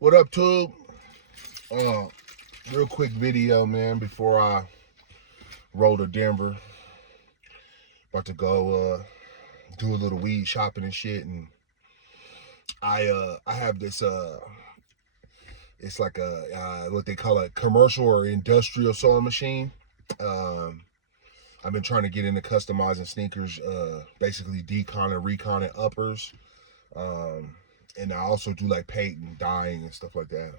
What up, Tube? Real quick video, man, before I roll to Denver. About to go do a little weed shopping and shit, and I have this it's like a what they call a commercial or industrial sewing machine. I've been trying to get into customizing sneakers, basically decon and recon and uppers. And I also do like paint and dyeing and stuff like that.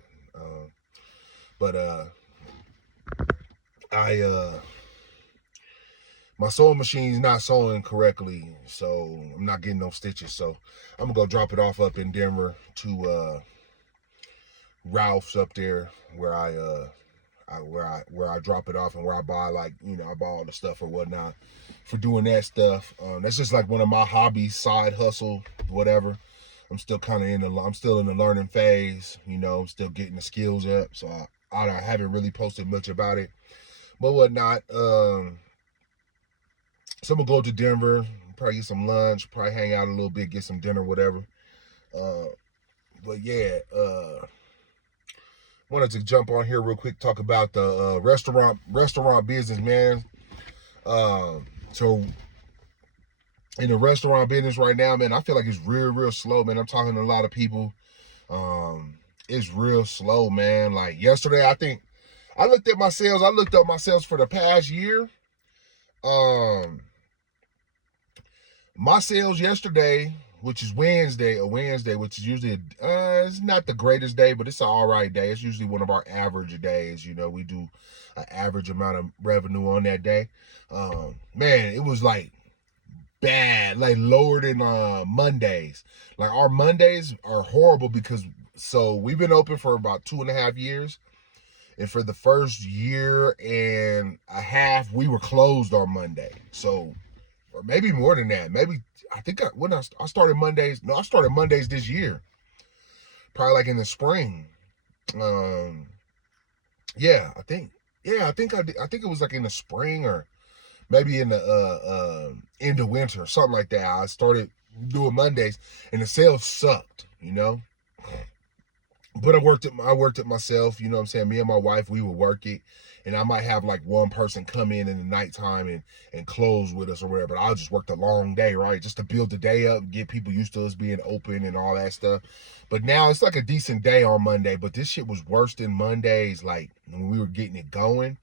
But my sewing machine's not sewing correctly, so I'm not getting no stitches. So I'm gonna go drop it off up in Denver to Ralph's up there, where I drop it off and where I buy, like, I buy all the stuff or whatnot for doing that stuff. That's just like one of my hobbies, side hustle, whatever. I'm still kind of I'm still in the learning phase. I'm still getting the skills up, so I haven't really posted much about it, but whatnot. So I'm gonna go to Denver, probably get some lunch, probably hang out a little bit, get some dinner, whatever. But yeah, wanted to jump on here real quick, talk about the restaurant business, man. So in the restaurant business right now, man, I feel like it's real slow, man. I'm talking to a lot of people. It's real slow, man. Like yesterday, I think I looked up my sales for the past year. My sales yesterday, which is Wednesday, which is usually it's not the greatest day, but it's an all right day. It's usually one of our average days. We do an average amount of revenue on that day. Man, it was like bad, like lower than Mondays. Like our Mondays are horrible because we've been open for about 2.5 years. And for the first year and a half, we were closed on Monday. So, or maybe more than that. Maybe, I think when I started Mondays, I started Mondays this year. Probably like in the spring. Yeah, I think it was like in the spring or maybe in the end of winter, something like that. I started doing Mondays and the sales sucked, But I worked it myself, you know what I'm saying? Me and my wife, we would work it, and I might have like one person come in the nighttime and close with us or whatever. But I'll just work the long day, right? Just to build the day up, get people used to us being open and all that stuff. But now it's like a decent day on Monday, but this shit was worse than Mondays, like when we were getting it going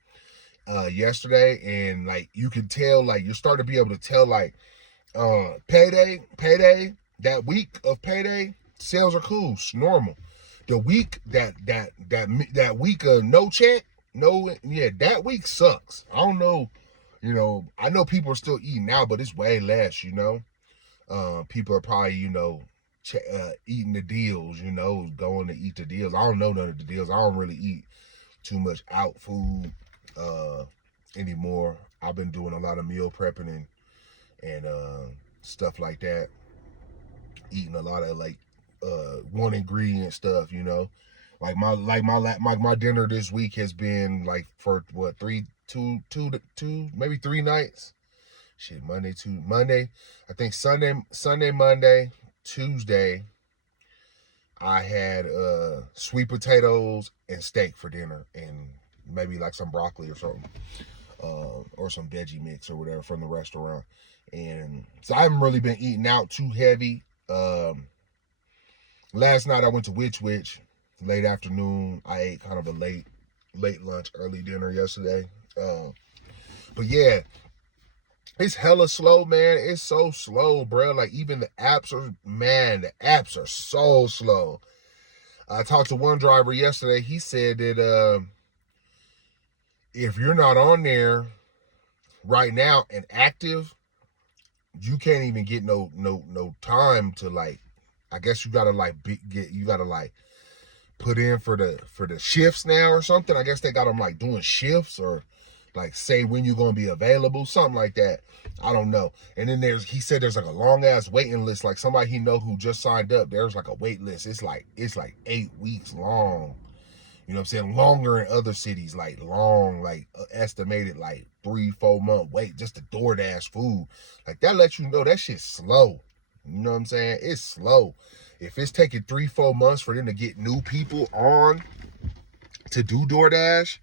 yesterday. And like you could tell, like you're starting to be able to tell, like payday, that week of payday, sales are cool, it's normal. The week that week of no check, that week sucks. I don't know, I know people are still eating now, but it's way less, people are probably, eating the deals, going to eat the deals. I don't know none of the deals. I don't really eat too much out food anymore. I've been doing a lot of meal prepping and stuff like that. Eating a lot of like one ingredient stuff, like my dinner this week has been like for what, two maybe 3 nights. Shit, Monday, I think Sunday, Monday, Tuesday, I had sweet potatoes and steak for dinner, and maybe like some broccoli or something, or some veggie mix or whatever from the restaurant. And so I haven't really been eating out too heavy. Last night I went to Which late afternoon. I ate kind of a late lunch, early dinner yesterday. But yeah, it's hella slow, man. It's so slow, bro. Like even the apps are so slow. I talked to one driver yesterday. He said that if you're not on there right now and active, you can't even get no time to, like, I guess you gotta like put in for the shifts now or something. I guess they got them like doing shifts or like say when you're gonna be available, something like that. I don't know. And then he said there's like a long ass waiting list. Like somebody he know who just signed up, there's like a wait list. It's like 8 weeks long. You know what I'm saying? Longer in other cities, like long, like estimated like 3-4 month wait just to DoorDash food. Like that lets you know that shit's slow. You know what I'm saying? It's slow. If it's taking 3-4 months for them to get new people on to do DoorDash,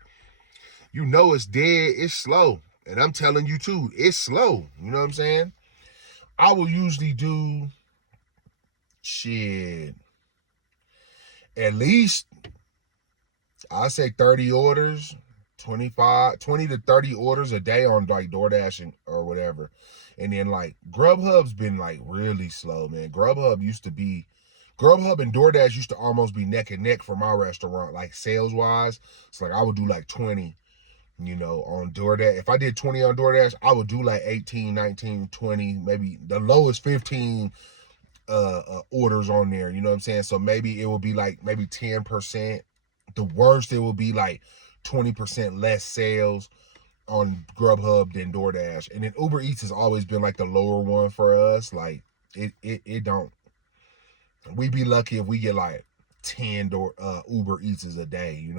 you know it's dead, it's slow. And I'm telling you too, it's slow. You know what I'm saying? I will usually do shit at least, I say 30 orders, 20 to 30 orders a day on like DoorDash or whatever. And then like Grubhub's been like really slow, man. Grubhub and DoorDash used to almost be neck and neck for my restaurant, like sales wise. It's like I would do like 20, on DoorDash. If I did 20 on DoorDash, I would do like 18, 19, 20, maybe the lowest 15 orders on there. You know what I'm saying? So maybe it will be like maybe 10%. The worst, it will be like 20% less sales on Grubhub than DoorDash. And then Uber Eats has always been like the lower one for us. Like it don't. We be lucky if we get like 10 Uber Eats a day,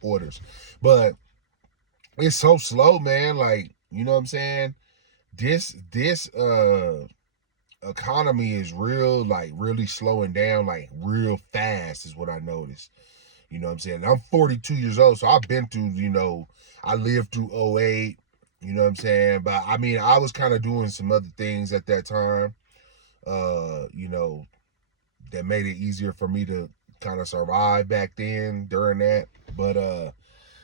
orders. But it's so slow, man. Like, you know what I'm saying? This economy is really slowing down, like real fast is what I noticed. You know what I'm saying? I'm 42 years old, so I've been through, I lived through '08, you know what I'm saying? But I mean, I was kind of doing some other things at that time, that made it easier for me to kind of survive back then during that. But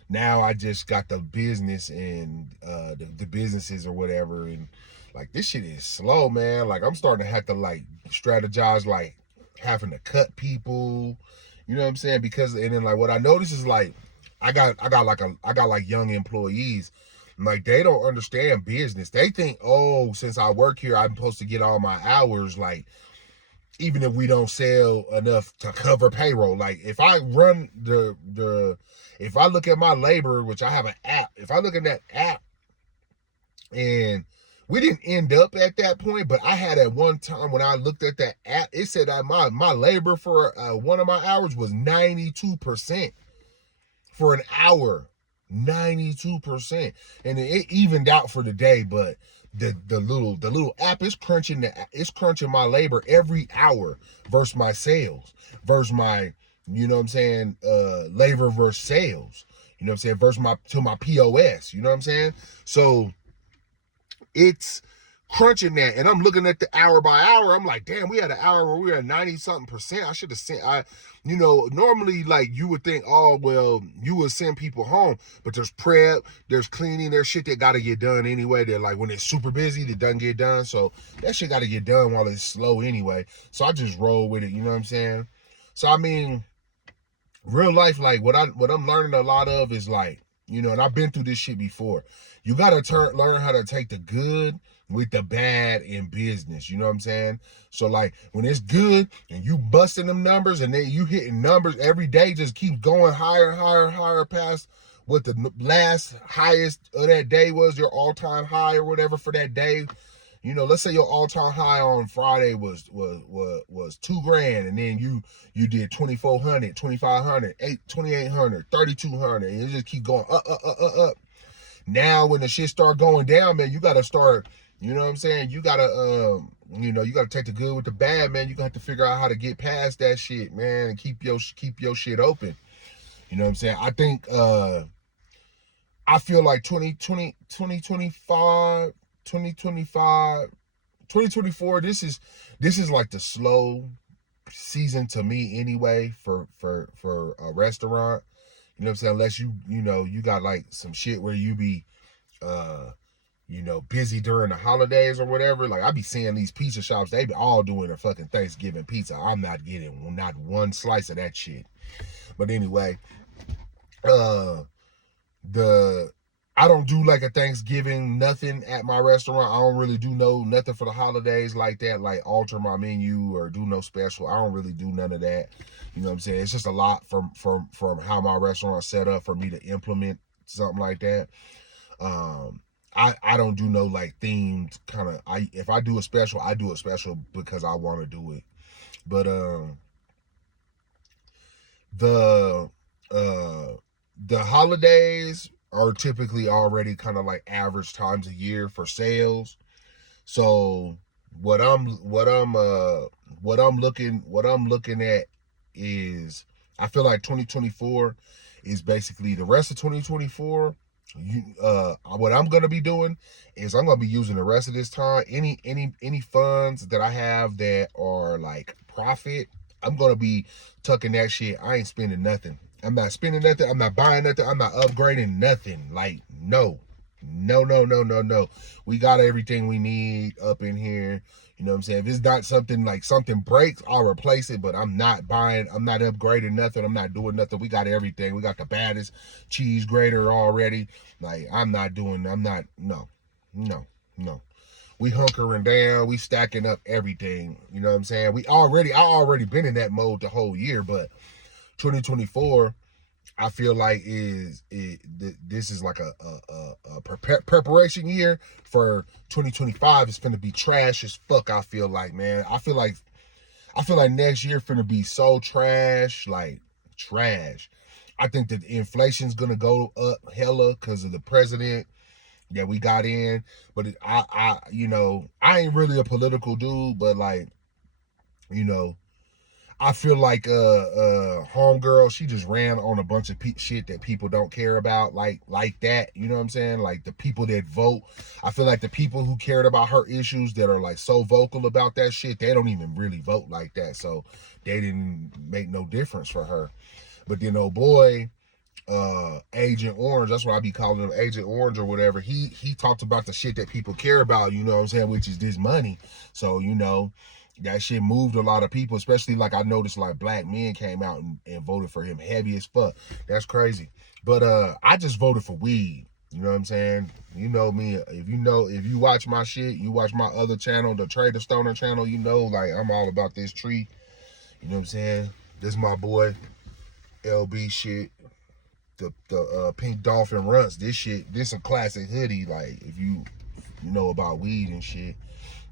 now I just got the business and the businesses or whatever, and like this shit is slow, man. Like I'm starting to have to like strategize, like having to cut people, you know what I'm saying? Because and then like what I notice is like I got like young employees. Like they don't understand business. They think, oh, since I work here, I'm supposed to get all my hours, like even if we don't sell enough to cover payroll. Like if I run if I look at my labor, which I have an app, if I look at that app, and we didn't end up at that point, but I had at one time when I looked at that app, it said that my labor for one of my hours was 92% for an hour. 92%. And it evened out for the day, but the little app is crunching my labor every hour versus my sales, versus my, you know what I'm saying, labor versus sales, you know what I'm saying, versus my POS, you know what I'm saying? So it's crunching that, and I'm looking at the hour by hour. I'm like, damn, we had an hour where we were at 90 something percent. I should have sent. Normally, like you would think, oh well, you would send people home, but there's prep, there's cleaning, there's shit that got to get done anyway. They're like when it's super busy, it doesn't get done. So that shit got to get done while it's slow anyway. So I just roll with it. You know what I'm saying? So I mean, real life, like what I'm learning a lot of is like, and I've been through this shit before. You gotta learn how to take the good with the bad in business. You know what I'm saying? So like when it's good and you busting them numbers and then you hitting numbers every day, just keep going higher, higher, higher past what the last highest of that day was, your all-time high or whatever for that day. Let's say your all-time high on Friday was $2,000, and then you did 2,400, 2,500, 2,800, 3,200, and you just keep going up. Now when the shit start going down, man, you gotta start, you know what I'm saying? You gotta you gotta take the good with the bad, man. You gotta have to figure out how to get past that shit, man, and keep your shit open. You know what I'm saying? I think I feel like 2025, 2024, this is like the slow season to me anyway for a restaurant. You know what I'm saying? Unless you got like some shit where you be busy during the holidays or whatever. Like I be seeing these pizza shops, they be all doing a fucking Thanksgiving pizza. I'm not getting not one slice of that shit. But anyway, I don't do like a Thanksgiving nothing at my restaurant. I don't really do nothing for the holidays like that, like alter my menu or do no special. I don't really do none of that. You know what I'm saying? It's just a lot from how my restaurant's set up for me to implement something like that. I don't do no like themed kind of. If I do a special, I do a special because I want to do it. But the holidays are typically already kind of like average times a year for sales. So, what I'm looking at is, I feel like 2024 is basically the rest of 2024. What I'm gonna be doing is I'm gonna be using the rest of this time, any funds that I have that are like profit, I'm gonna be tucking that shit. I ain't spending nothing. I'm not spending nothing. I'm not buying nothing. I'm not upgrading nothing. Like, no, no, no, no, no, no. We got everything we need up in here. You know what I'm saying? If it's not something like something breaks, I'll replace it. But I'm not buying, I'm not upgrading nothing. I'm not doing nothing. We got everything. We got the baddest cheese grater already. Like, I'm not, no, no, no. We hunkering down, we stacking up everything. You know what I'm saying? I already been in that mode the whole year, but 2024, I feel like this is like a preparation year for 2025. It's gonna be trash as fuck. I feel like, man. I feel like next year finna be so trash, like trash. I think that inflation's gonna go up hella because of the president that we got in. But I ain't really a political dude, but like, you know, I feel like homegirl, she just ran on a bunch of shit that people don't care about, like that. You know what I'm saying? Like the people that vote. I feel like the people who cared about her issues that are like so vocal about that shit, they don't even really vote like that. So they didn't make no difference for her. But then, oh boy, Agent Orange, that's what I be calling him, Agent Orange or whatever. He talked about the shit that people care about, you know what I'm saying, which is this money. So, that shit moved a lot of people, especially like I noticed like black men came out and voted for him heavy as fuck. That's crazy. But I just voted for weed. You know what I'm saying? You know me. If you watch my shit, you watch my other channel, the Trader Stoner channel, like I'm all about this tree. You know what I'm saying? This is my boy, LB shit. The Pink Dolphin Runts. This a classic hoodie. Like if you know about weed and shit.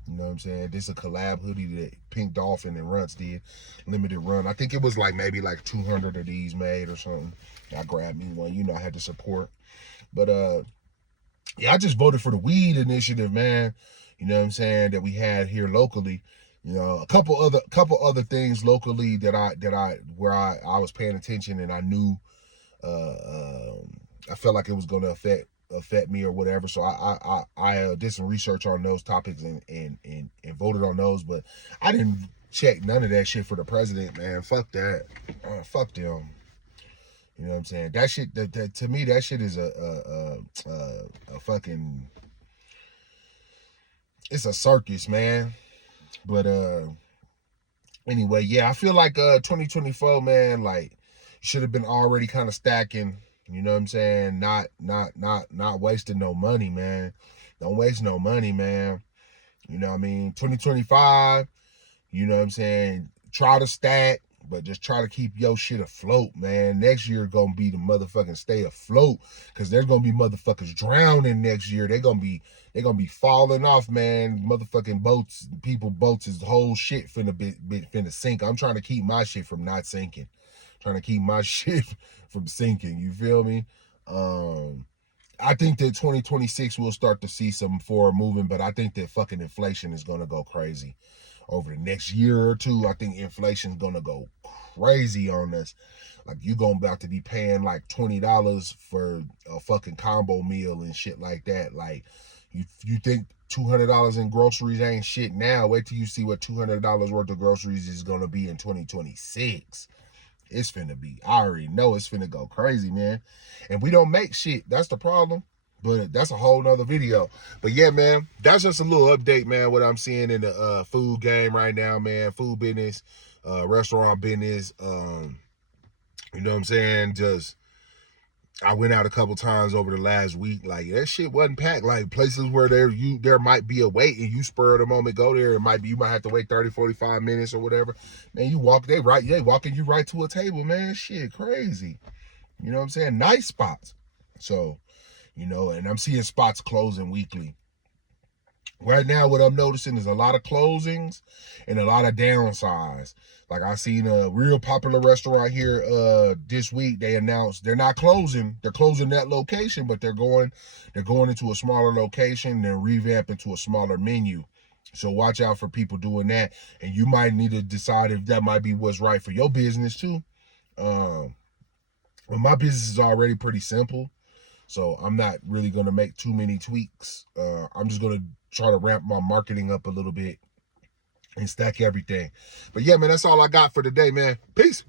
You know what I'm saying? This is a collab hoodie that Pink Dolphin and Runts did. Limited run. I think it was like maybe like 200 of these made or something. I grabbed me one. I had to support. But yeah, I just voted for the weed initiative, man. You know what I'm saying? That we had here locally. A couple other things locally that I was paying attention and I knew I felt like it was going to affect me or whatever. So I did some research on those topics and voted on those, but I didn't check none of that shit for the president, man. Fuck that. Fuck them. You know what I'm saying? That shit, that to me, that shit is a fucking, it's a circus, man. But anyway, yeah, I feel like 2024, man, like should have been already kind of stacking. You know what I'm saying? Not wasting no money, man. Don't waste no money, man. You know what I mean? 2025, you know what I'm saying? Try to stack, but just try to keep your shit afloat, man. Next year gonna be the motherfucking stay afloat. Cause there's gonna be motherfuckers drowning next year. They're gonna be falling off, man. Motherfucking boats, his whole shit finna sink. I'm trying to keep my shit from not sinking. Trying to keep my shit from sinking. You feel me? I think that 2026 we'll start to see some forward movement, but I think that fucking inflation is gonna go crazy over the next year or two. I think inflation's gonna go crazy on us. Like you gonna about to be paying like $20 for a fucking combo meal and shit like that. Like you think $200 in groceries ain't shit now. Wait till you see what $200 worth of groceries is gonna be in 2026. It's finna be, I already know it's finna go crazy, man. And we don't make shit. That's the problem. But that's a whole nother video. But yeah, man, that's just a little update, man, what I'm seeing in the food game right now, man. Food business, restaurant business. You know what I'm saying? Just I went out a couple times over the last week. Like that shit wasn't packed. Like places where there might be a wait and you spur of the moment go there. You might have to wait 30, 45 minutes or whatever. Man, you walk, they walking you right to a table, man. Shit, crazy. You know what I'm saying? Nice spots. So, and I'm seeing spots closing weekly. Right now, what I'm noticing is a lot of closings and a lot of downsize. Like I seen a real popular restaurant here this week. They announced they're not closing. They're closing that location, but they're going into a smaller location. They're revamping to a smaller menu. So watch out for people doing that. And you might need to decide if that might be what's right for your business too. Well, my business is already pretty simple. So I'm not really going to make too many tweaks. I'm just going to try to ramp my marketing up a little bit and stack everything. But yeah, man, that's all I got for today, man. Peace.